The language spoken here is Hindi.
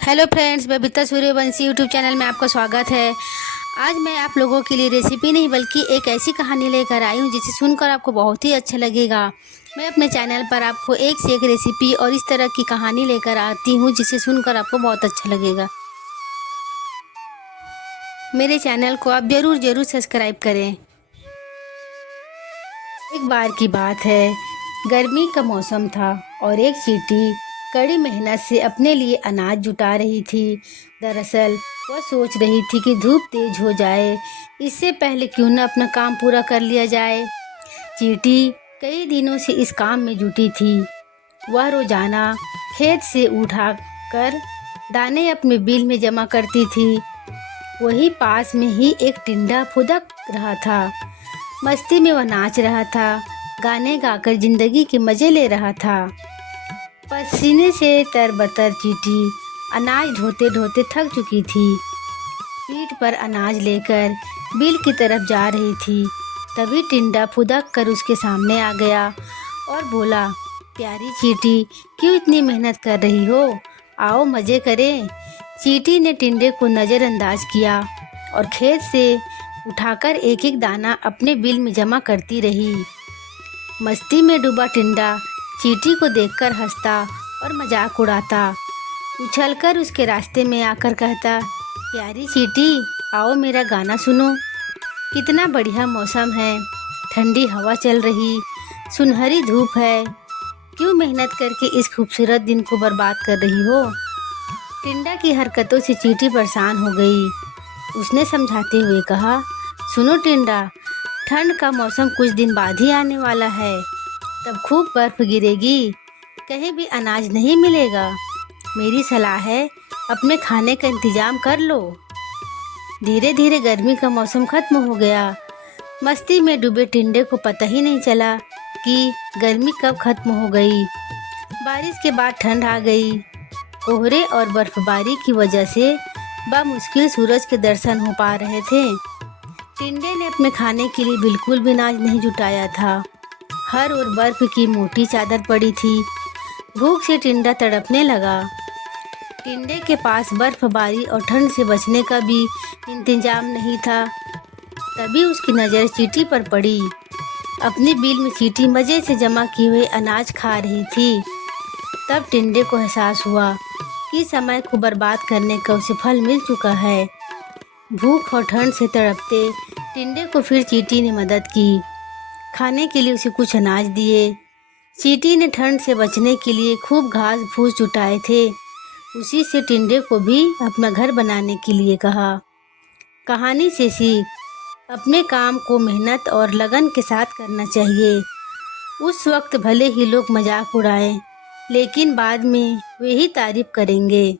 Hello friends, Babita Suryavanshi YouTube channel में आपका स्वागत है। आज मैं आप लोगों के लिए रेसिपी नहीं बल्कि एक ऐसी कहानी लेकर आई हूँ जिसे सुनकर आपको बहुत ही अच्छा लगेगा। मैं अपने चैनल पर आपको एक से एक रेसिपी और इस तरह की कहानी लेकर आती हूँ जिसे सुनकर आपको बहुत अच्छा लगेगा। मेरे चैनल को आप ज़रूर सब्सक्राइब करें। एक बार की बात है, गर्मी का मौसम था और एक चींटी कड़ी मेहनत से अपने लिए अनाज जुटा रही थी। दरअसल वह सोच रही थी कि धूप तेज हो जाए, इससे पहले क्यों न अपना काम पूरा कर लिया जाए। चींटी कई दिनों से इस काम में जुटी थी। वह रोजाना खेत से उठा कर दाने अपने बिल में जमा करती थी। वही पास में ही एक टिंडा फुदक रहा था। मस्ती में वह नाच रहा था, गाने गाकर जिंदगी के मजे ले रहा था। पसीने से तरबतर चींटी अनाज ढोते ढोते थक चुकी थी। पीठ पर अनाज लेकर बिल की तरफ जा रही थी। तभी टिंडा फुदक कर उसके सामने आ गया और बोला, प्यारी चींटी, क्यों इतनी मेहनत कर रही हो? आओ मज़े करें। चींटी ने टिंडे को नज़रअंदाज किया और खेत से उठाकर एक एक दाना अपने बिल में जमा करती रही। मस्ती में डूबा टिंडा चींटी को देखकर हंसता और मजाक उड़ाता। उछलकर उसके रास्ते में आकर कहता, प्यारी चींटी, आओ मेरा गाना सुनो। कितना बढ़िया मौसम है, ठंडी हवा चल रही, सुनहरी धूप है। क्यों मेहनत करके इस खूबसूरत दिन को बर्बाद कर रही हो? टिंडा की हरकतों से चींटी परेशान हो गई। उसने समझाते हुए कहा, सुनो टिंडा, ठंड का मौसम कुछ दिन बाद ही आने वाला है। तब खूब बर्फ गिरेगी, कहीं भी अनाज नहीं मिलेगा। मेरी सलाह है, अपने खाने का इंतजाम कर लो। धीरे धीरे गर्मी का मौसम खत्म हो गया। मस्ती में डूबे टिंडे को पता ही नहीं चला कि गर्मी कब खत्म हो गई। बारिश के बाद ठंड आ गई। कोहरे और बर्फबारी की वजह से बामुश्किल सूरज के दर्शन हो पा रहे थे। टिंडे ने अपने खाने के लिए बिल्कुल भी अनाज नहीं जुटाया था। हर ओर बर्फ की मोटी चादर पड़ी थी। भूख से टिंडा तड़पने लगा। टिंडे के पास बर्फबारी और ठंड से बचने का भी इंतजाम नहीं था। तभी उसकी नज़र चींटी पर पड़ी। अपनी बिल में चींटी मज़े से जमा किए हुए अनाज खा रही थी। तब टिंडे को एहसास हुआ कि समय को बर्बाद करने का उसे फल मिल चुका है। भूख और ठंड से तड़पते टिंडे को फिर चींटी ने मदद की। खाने के लिए उसे कुछ अनाज दिए। चींटी ने ठंड से बचने के लिए खूब घास फूस जुटाए थे। उसी से टिंडे को भी अपना घर बनाने के लिए कहा। कहानी से सीख, अपने काम को मेहनत और लगन के साथ करना चाहिए। उस वक्त भले ही लोग मजाक उड़ाएं, लेकिन बाद में वे ही तारीफ करेंगे।